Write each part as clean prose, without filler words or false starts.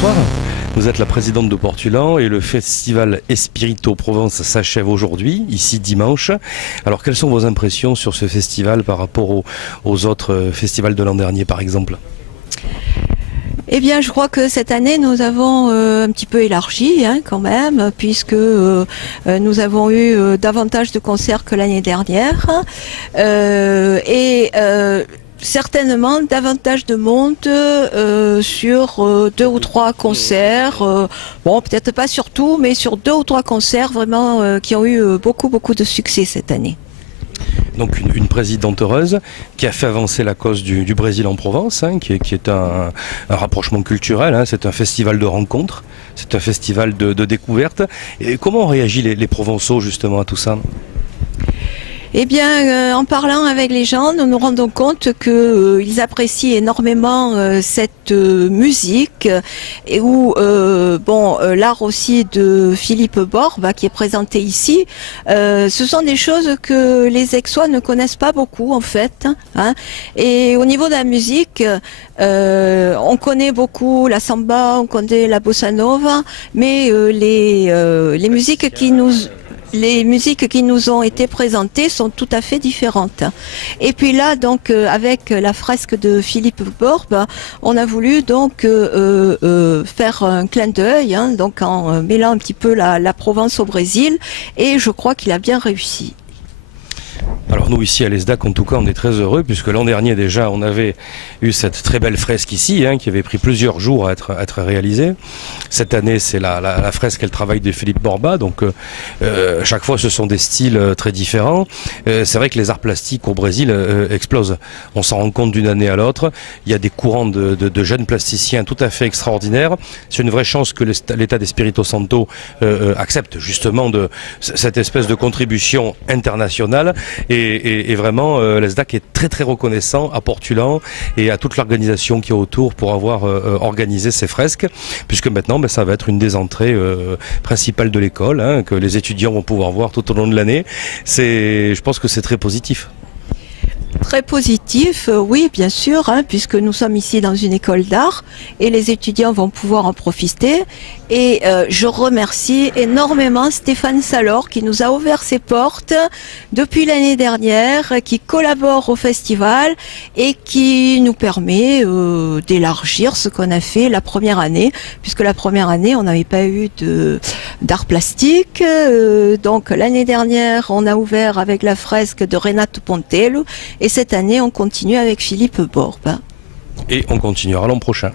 bonsoir. Vous êtes la présidente de Portulan et le festival Espirito Provence s'achève aujourd'hui, ici dimanche. Alors quelles sont vos impressions sur ce festival par rapport aux autres festivals de l'an dernier par exemple ? Eh bien, je crois que cette année, nous avons un petit peu élargi quand même, puisque nous avons eu davantage de concerts que l'année dernière. Certainement davantage de monde sur 2 ou 3 concerts. Bon, peut-être pas sur tout, mais sur 2 ou 3 concerts vraiment qui ont eu beaucoup de succès cette année. Donc une présidente heureuse qui a fait avancer la cause du Brésil en Provence, qui est un rapprochement culturel, c'est un festival de rencontres, c'est un festival de découverte. Et comment ont réagi les Provençaux justement à tout ça ? Eh bien, en parlant avec les gens, nous nous rendons compte qu'ils apprécient énormément cette musique et où l'art aussi de Philippe Borba qui est présenté ici. Ce sont des choses que les Aixois ne connaissent pas beaucoup en fait. Et au niveau de la musique, on connaît beaucoup la samba, on connaît la bossa nova, mais les musiques qui nous ont été présentées sont tout à fait différentes. Et puis là, donc, avec la fresque de Philippe Borba, on a voulu donc faire un clin d'œil, donc en mêlant un petit peu la Provence au Brésil, et je crois qu'il a bien réussi. Alors nous ici à l'ESDAC en tout cas on est très heureux puisque l'an dernier déjà on avait eu cette très belle fresque ici qui avait pris plusieurs jours à être réalisée. Cette année c'est la fresque et le travail de Philippe Borba, donc chaque fois ce sont des styles très différents. C'est vrai que les arts plastiques au Brésil explosent. On s'en rend compte d'une année à l'autre. Il y a des courants de jeunes plasticiens tout à fait extraordinaires. C'est une vraie chance que l'État d'Espírito Santo accepte justement cette espèce de contribution internationale. Et vraiment, l'ESDAC est très reconnaissant à Portulan et à toute l'organisation qui est autour pour avoir organisé ces fresques, puisque maintenant ça va être une des entrées principales de l'école, que les étudiants vont pouvoir voir tout au long de l'année. Je pense que c'est très positif. Très positif, oui, bien sûr, puisque nous sommes ici dans une école d'art et les étudiants vont pouvoir en profiter. Et je remercie énormément Stéphane Salor qui nous a ouvert ses portes depuis l'année dernière, qui collabore au festival et qui nous permet d'élargir ce qu'on a fait la première année, puisque la première année on n'avait pas eu d'art plastique. Donc l'année dernière on a ouvert avec la fresque de Renato Pontello et cette année on continue avec Philippe Borba. Et on continuera l'an prochain.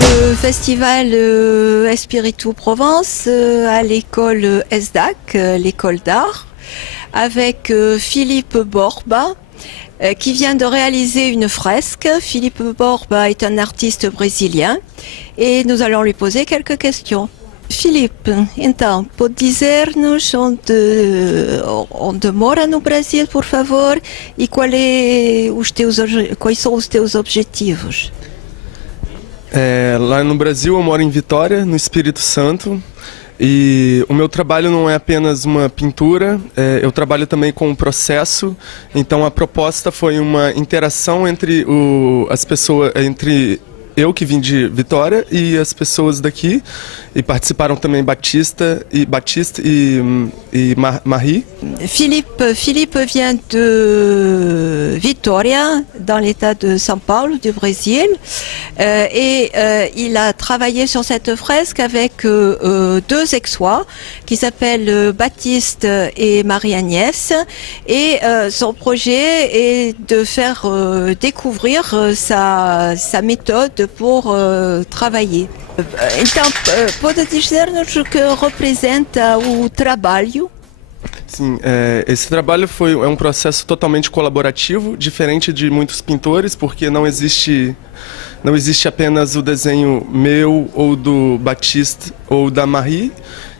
Le festival Espirito Provence à l'école ESDAC, l'école d'art, avec Philippe Borba, qui vient de réaliser une fresque. Philippe Borba est un artiste brésilien et nous allons lui poser quelques questions. Filipe, então, pode dizer-nos onde mora no Brasil, por favor, e quais são os teus objetivos? Lá no Brasil eu moro em Vitória, no Espírito Santo, e o meu trabalho não é apenas uma pintura, eu trabalho também com o processo, então a proposta foi uma interação entre as pessoas, entre eu que vim de Vitória e as pessoas daqui, e participaram também Batista e Marie. Philippe vient de Vitória, dans l'état de São Paulo, du Brésil, et il a travaillé sur cette fresque avec 2 Aixois qui s'appellent Baptiste et Marie-Agnès, et son projet est de faire découvrir sa méthode pour travailler. Então, pode dizer-nos o que representa o trabalho? Sim, esse trabalho é um processo totalmente colaborativo, diferente de muitos pintores, porque não existe apenas o desenho meu ou do Baptiste ou da Marie.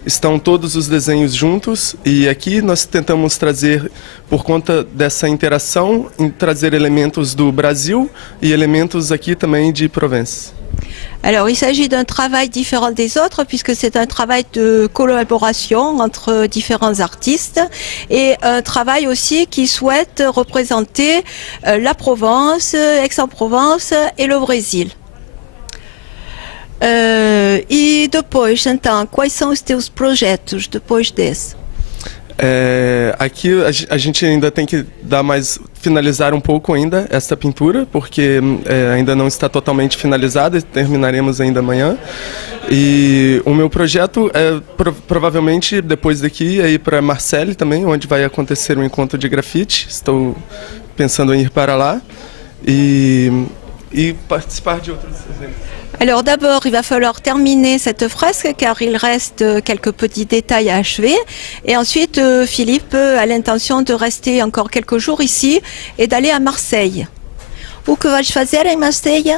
Estão todos os desenhos juntos e aqui nós tentamos trazer, por conta dessa interação, trazer elementos do Brasil e elementos aqui também de Provence. Alors, il s'agit d'un travail différent des autres puisque c'est un travail de collaboration entre différents artistes et un travail aussi qui souhaite représenter la Provence, Aix-en-Provence et le Brésil. E depois, então, quais são os teus projetos depois desse? Aqui a gente ainda tem que finalizar um pouco ainda esta pintura, porque ainda não está totalmente finalizada e terminaremos ainda amanhã. E o meu projeto é provavelmente depois daqui é ir para Marseille também, onde vai acontecer um encontro de grafite. Estou pensando em ir para lá e participar de outros eventos. Alors d'abord, il va falloir terminer cette fresque car il reste quelques petits détails à achever. Et ensuite, Philippe a l'intention de rester encore quelques jours ici et d'aller à Marseille. O que vais fazer em Marseille?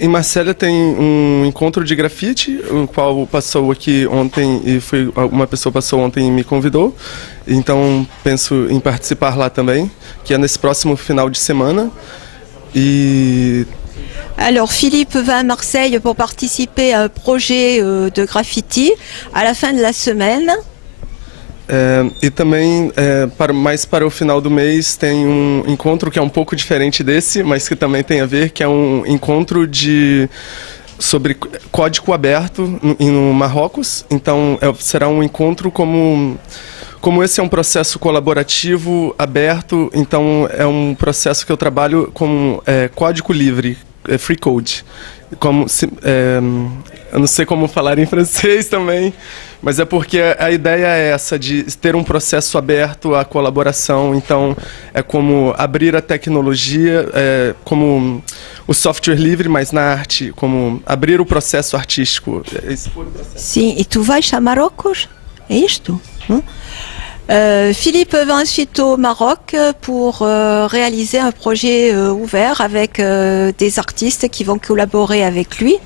Em Marselha tem um encontro de grafite, o qual passou aqui ontem e uma pessoa passou ontem e me convidou. Então penso em participar lá também, que é nesse próximo final de semana. Alors Philippe va à Marseille pour participer à un projet de graffiti à la fin de la semaine. E também, mais para o final do mês, tem um encontro que é um pouco diferente desse, mas que também tem a ver, que é um encontro sobre código aberto no Marrocos. Então será um encontro como esse é um processo colaborativo, aberto, então é um processo que eu trabalho com código livre. Free code, eu não sei como falar em francês também, mas é porque a ideia é essa de ter um processo aberto à colaboração. Então é como abrir a tecnologia, como o software livre, mas na arte, como abrir o processo artístico. Sim, e tu vais a Marrocos? É isto? Philippe va ensuite au Maroc pour réaliser un projet ouvert avec des artistes qui vont collaborer avec lui.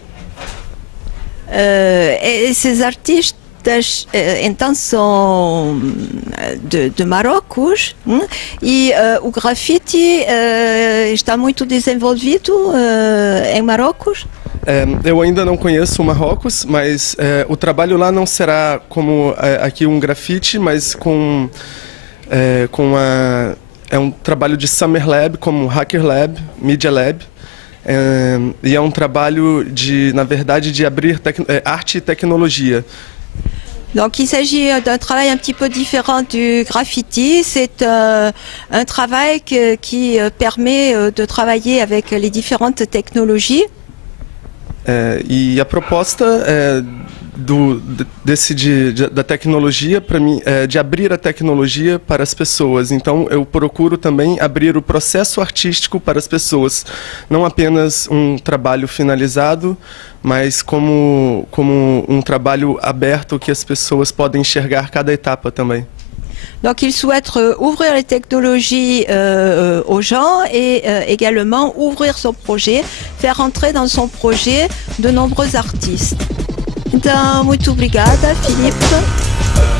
Et ces artistes então são de Marrocos e o grafite está muito desenvolvido em Marrocos. Eu ainda não conheço o Marrocos, mas o trabalho lá não será como aqui um grafite, mas é um trabalho de Summer Lab, como Hacker Lab, Media Lab, e é um trabalho na verdade, de abrir arte e tecnologia. Donc il s'agit d'un travail un petit peu différent du graffiti. C'est un travail qui permet de travailler avec les différentes technologies. E a proposta da tecnologia para mim de abrir a tecnologia para as pessoas. Então eu procuro também abrir o processo artístico para as pessoas, não apenas um trabalho finalizado, mas como um trabalho aberto que as pessoas podem enxergar cada etapa também. Donc il souhaite ouvrir les technologies aux gens et également ouvrir son projet, faire entrer dans son projet de nombreux artistes. Então, muito obrigada, Philippe.